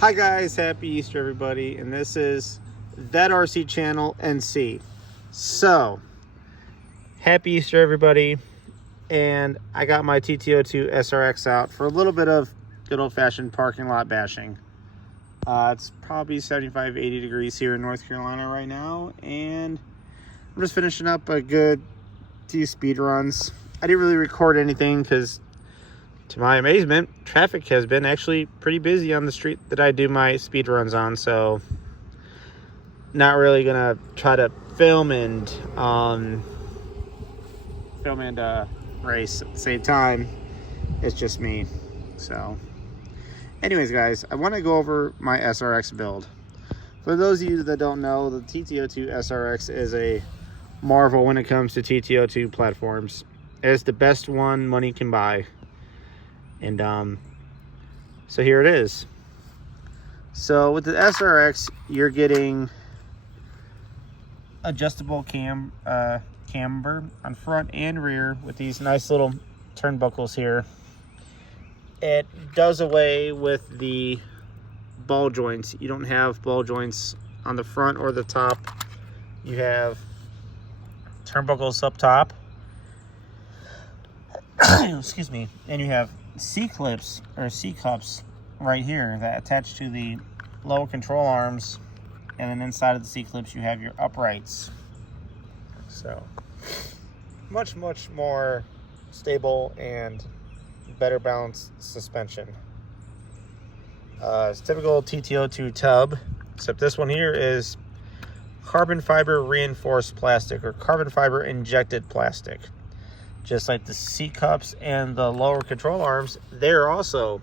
Hi guys, happy Easter everybody, and this is That RC Channel NC. So, happy Easter everybody, and I got my tt02-SRX out for a little bit of good old-fashioned parking lot bashing. It's probably 75-80 degrees here in North Carolina right now, and I'm just finishing up a good few speed runs. I didn't really record anything because, to my amazement, traffic has been actually pretty busy on the street that I do my speed runs on, so not really gonna try to film and race at the same time. It's just me. So anyways guys, I want to go over my SRX build. For those of you that don't know, the tt02-SRX is a marvel when it comes to TT02 platforms. It's the best one money can buy. And so here it is. So with the SRX, you're getting adjustable camber on front and rear with these nice little turnbuckles here. It does away with the ball joints. You don't have ball joints on the front or the top. You have turnbuckles up top. Excuse me. And you have C-clips or C-cups right here that attach to the lower control arms, and then inside of the C-clips you have your uprights. So much more stable and better balanced suspension. It's typical TT02 tub, except this one here is carbon fiber reinforced plastic or carbon fiber injected plastic. Just like the C-cups and the lower control arms, they're also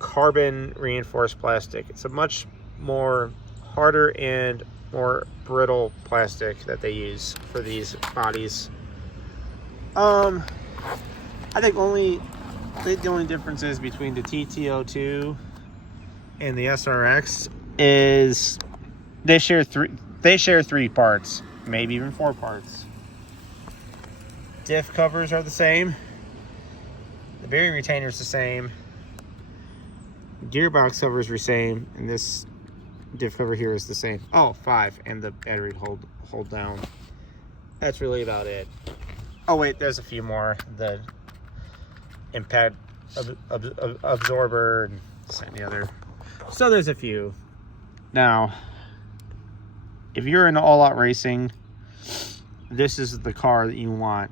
carbon reinforced plastic. It's a much more harder and more brittle plastic that they use for these bodies. I think the only differences between the TT02 and the SRX is they share three parts, maybe even 4 parts. Diff covers are the same. The bearing retainer is the same. Gearbox cover is the same, and this diff cover here is the same. Oh, 5, and the battery hold down. That's really about it. Oh wait, there's a few more. The impact absorber and this and the other. So there's a few. Now, if you're into all-out racing, this is the car that you want.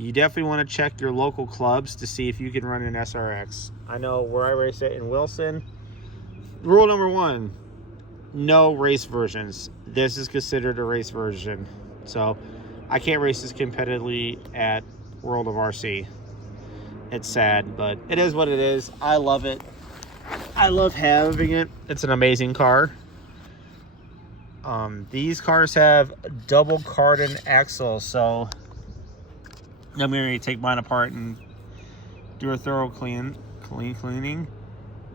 You definitely want to check your local clubs to see if you can run an SRX. I know where I race it in Wilson. Rule number 1, no race versions. This is considered a race version. So I can't race this competitively at World of RC. It's sad, but it is what it is. I love it. I love having it. It's an amazing car. These cars have double cardan axles, so I'm going to take mine apart and do a thorough cleaning.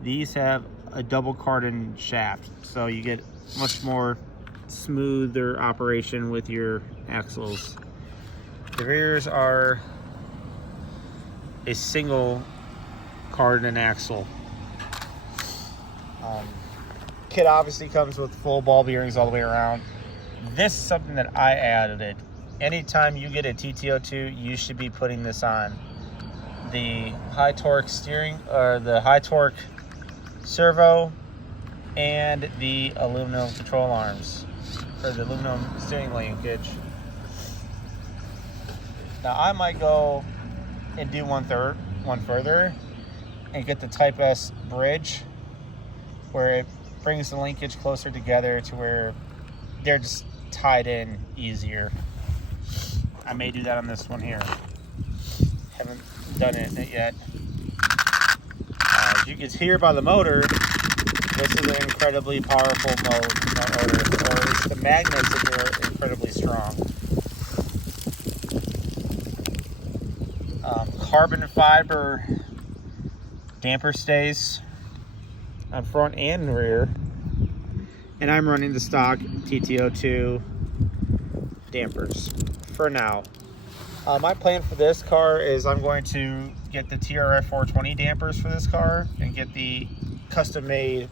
These have a double cardan shaft, so you get much more smoother operation with your axles. The rears are a single cardan axle. Kit obviously comes with full ball bearings all the way around. This is something that I added. Anytime you get a TT02, you should be putting this on. The high torque steering, or the high torque servo, and the aluminum control arms, or the aluminum steering linkage. Now I might go and do one further and get the Type S bridge, where it brings the linkage closer together to where they're just tied in easier. I may do that on this one here. Haven't done it yet. As you can hear by the motor, this is an incredibly powerful motor, or at least the magnets in here are incredibly strong. Carbon fiber damper stays on front and rear, and I'm running the stock TT02 dampers for now. My plan for this car is I'm going to get the TRF 420 dampers for this car and get the custom made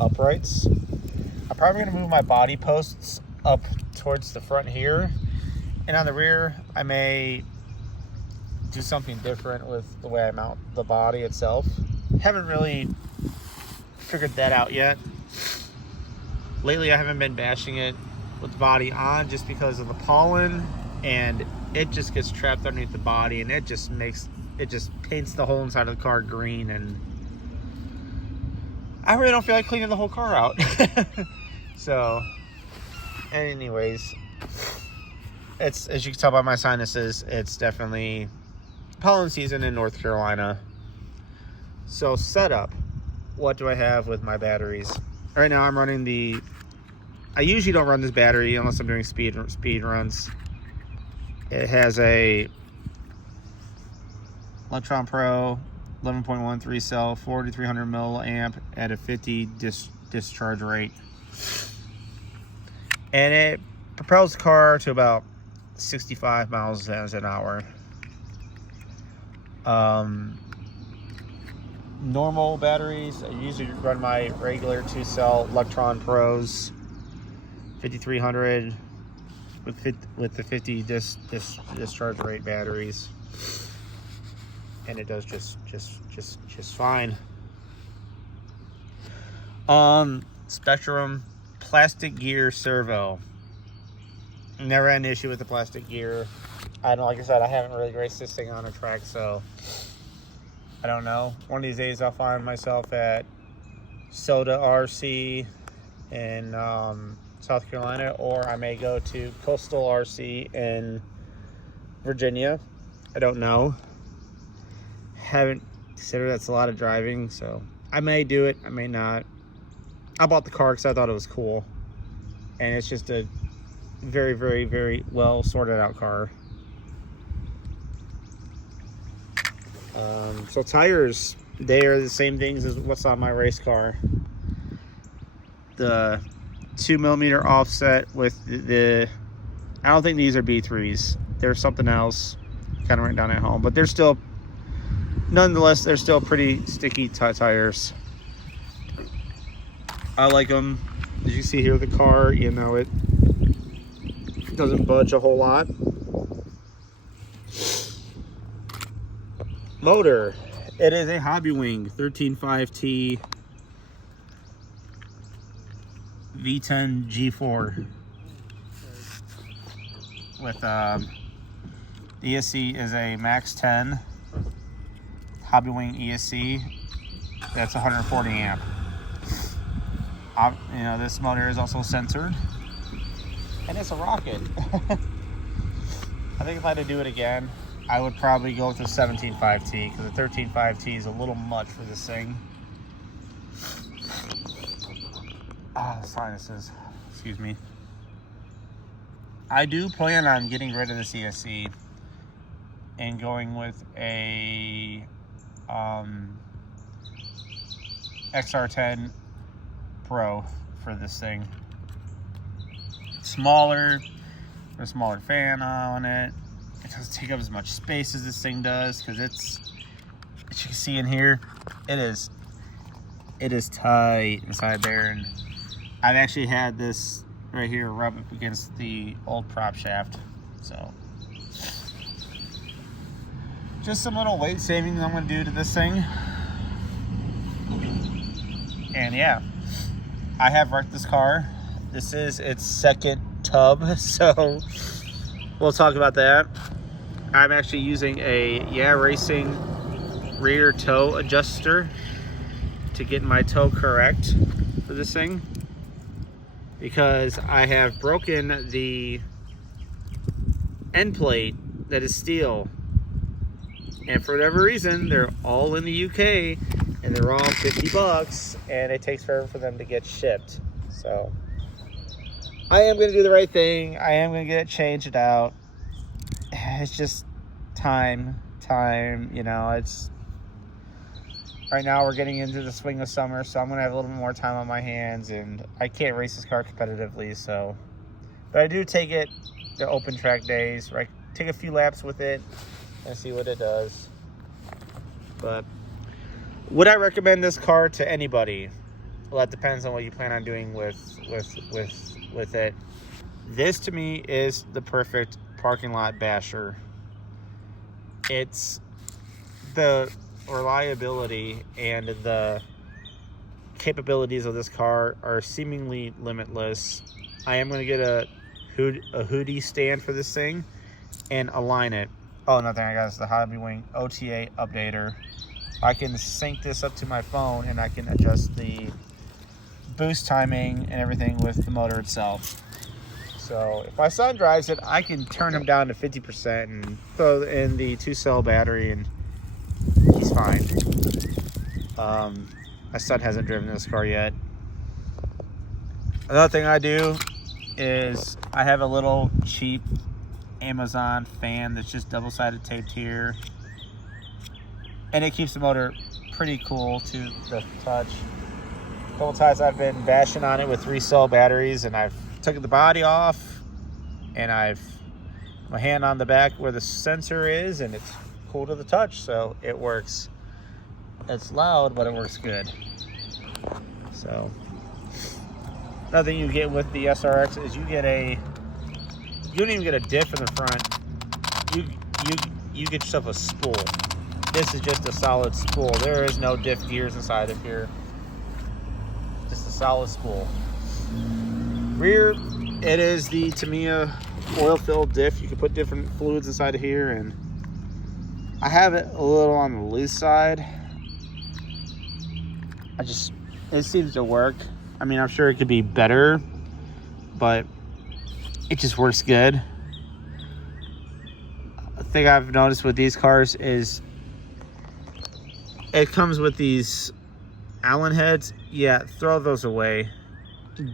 uprights. I'm probably going to move my body posts up towards the front here, and on the rear I may do something different with the way I mount the body itself. Haven't really figured that out yet. Lately I haven't been bashing it with the body on just because of the pollen, and it just gets trapped underneath the body, and it just paints the whole inside of the car green, and I really don't feel like cleaning the whole car out. So anyways, it's, as you can tell by my sinuses, it's definitely pollen season in North Carolina. So setup, what do I have with my batteries? Right now I'm running the, I usually don't run this battery unless I'm doing speed runs. It has a Electron Pro 11.13 cell, 4300 milliamp at a 50 discharge rate, and it propels the car to about 65 miles an hour. Normal batteries, I usually run my regular 2-cell Electron Pros 5300 with the 50 discharge rate batteries, and it does just fine. Spectrum plastic gear servo. Never had an issue with the plastic gear. I don't, like I said, I haven't really raced this thing on a track, so I don't know. One of these days I'll find myself at Soda RC in South Carolina, or I may go to Coastal RC in Virginia. I don't know. Haven't considered, that's a lot of driving, so I may do it, I may not. I bought the car because I thought it was cool, and it's just a very, very, very well sorted out car. So tires, they are the same things as what's on my race car. The 2mm offset with the I don't think these are B3s. There's something else kind of right down at home, but they're still, nonetheless, they're still pretty sticky tires. I like them. As you see here, the car, you know, it doesn't budge a whole lot. Motor, it is a Hobby Wing 13.5T V10 G4 with ESC is a Max 10 Hobby Wing ESC. That's 140 amp. You know, this motor is also censored, and it's a rocket. I think if I had to do it again, I would probably go with the 17.5T, because the 13.5T is a little much for this thing. Sinuses, excuse me. I do plan on getting rid of the CSC and going with a XR10 Pro for this thing. Smaller, a smaller fan on it. It doesn't take up as much space as this thing does, because it's, as you can see in here, it is tight inside there, and I've actually had this right here rub up against the old prop shaft. So just some little weight savings I'm going to do to this thing. And yeah, I have wrecked this car. This is its second tub, so we'll talk about that. I'm actually using a Racing rear toe adjuster to get my toe correct for this thing, because I have broken the end plate that is steel, and for whatever reason they're all in the UK and they're all 50 bucks, and it takes forever for them to get shipped. So I am going to do the right thing. I am going to get it changed out. It's just time, you know. It's right now we're getting into the swing of summer, so I'm going to have a little bit more time on my hands, and I can't race this car competitively, so. But I do take it to open track days, where I take a few laps with it and see what it does. But Would I recommend this car to anybody? Well, that depends on what you plan on doing with it. This to me is the perfect parking lot basher. It's the reliability and the capabilities of this car are seemingly limitless. I am going to get a hoodie stand for this thing and align it. Oh, another thing I got is the Hobbywing OTA updater. I can sync this up to my phone and I can adjust the boost timing and everything with the motor itself. So if my son drives it, I can turn him down to 50% and throw in the 2-cell battery and he's fine. My son hasn't driven this car yet. Another thing I do is I have a little cheap Amazon fan that's just double-sided taped here. And it keeps the motor pretty cool to the touch. A couple times I've been bashing on it with 3-cell batteries and I've took the body off and I've my hand on the back where the sensor is and it's cool to the touch, so it works. It's loud, but it works good. So another thing you get with the SRX is you don't even get a diff in the front. You get yourself a spool. This is just a solid spool. There is no diff gears inside of here. Just a solid spool. Rear, it is the Tamiya oil-filled diff. You can put different fluids inside of here, and I have it a little on the loose side. It seems to work. I mean, I'm sure it could be better, but it just works good. The thing I've noticed with these cars is it comes with these Allen heads. Yeah, throw those away.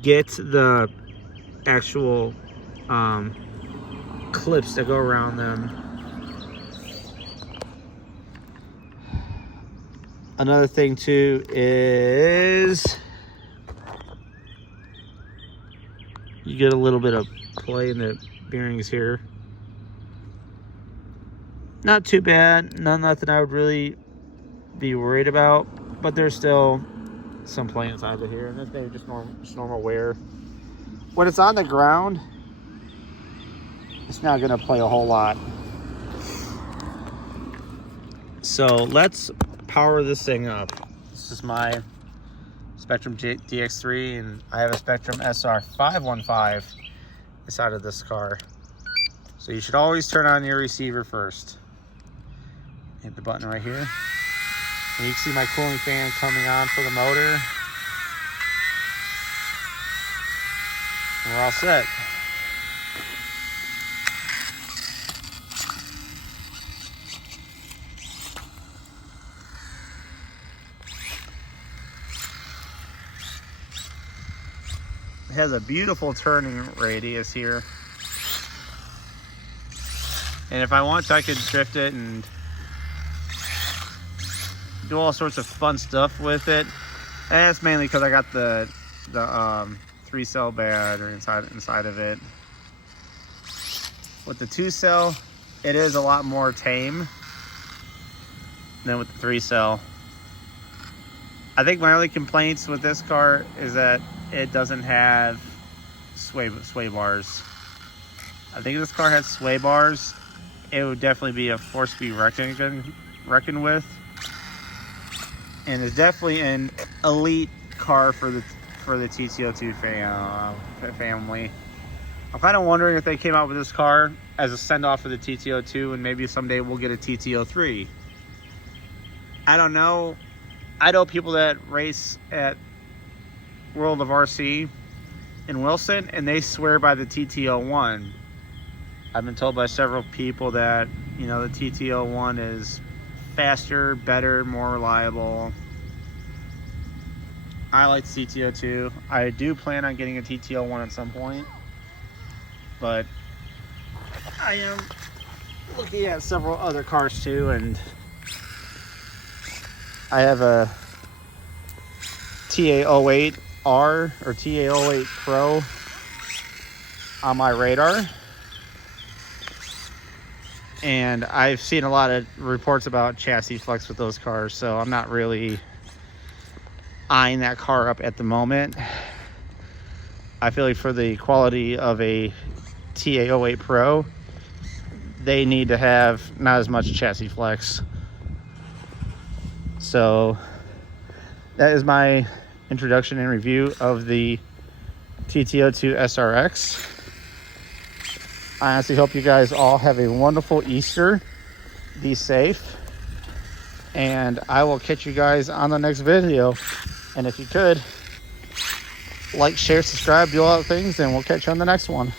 Get the actual clips that go around them. Another thing too is you get a little bit of play in the bearings here. Not too bad, nothing I would really be worried about, but there's still some play inside of here, and that's maybe just normal wear. When it's on the ground, it's not going to play a whole lot. So let's power this thing up. This is my Spectrum DX3, and I have a Spectrum SR515 inside of this car. So you should always turn on your receiver first. Hit the button right here. And you can see my cooling fan coming on for the motor. And we're all set. It has a beautiful turning radius here. And if I want to, I could drift it and do all sorts of fun stuff with it. And that's mainly because I got the 3-cell battery inside of it. With the 2-cell, it is a lot more tame than with the 3-cell. I think my only complaints with this car is that it doesn't have sway bars. I think if this car had sway bars, it would definitely be a force to be reckoned with. And it's definitely an elite car for the tt02 family. I'm kind of wondering if they came out with this car as a send-off for the tt02, and maybe someday we'll get a tt03. I don't know. I know people that race at World of RC in Wilson, and they swear by the tt01. I've been told by several people that, you know, the tt01 is faster, better, more reliable. I like the tt02. I do plan on getting a tt01 at some point, but I am looking at several other cars too, and I have a TA08R or TA08 Pro on my radar. And I've seen a lot of reports about chassis flex with those cars, so I'm not really eyeing that car up at the moment. I feel like for the quality of a TA08 Pro, they need to have not as much chassis flex. So that is my introduction and review of the tt02-SRX. I honestly hope you guys all have a wonderful Easter. Be safe. And I will catch you guys on the next video. And if you could, like, share, subscribe, do all the things, and we'll catch you on the next one.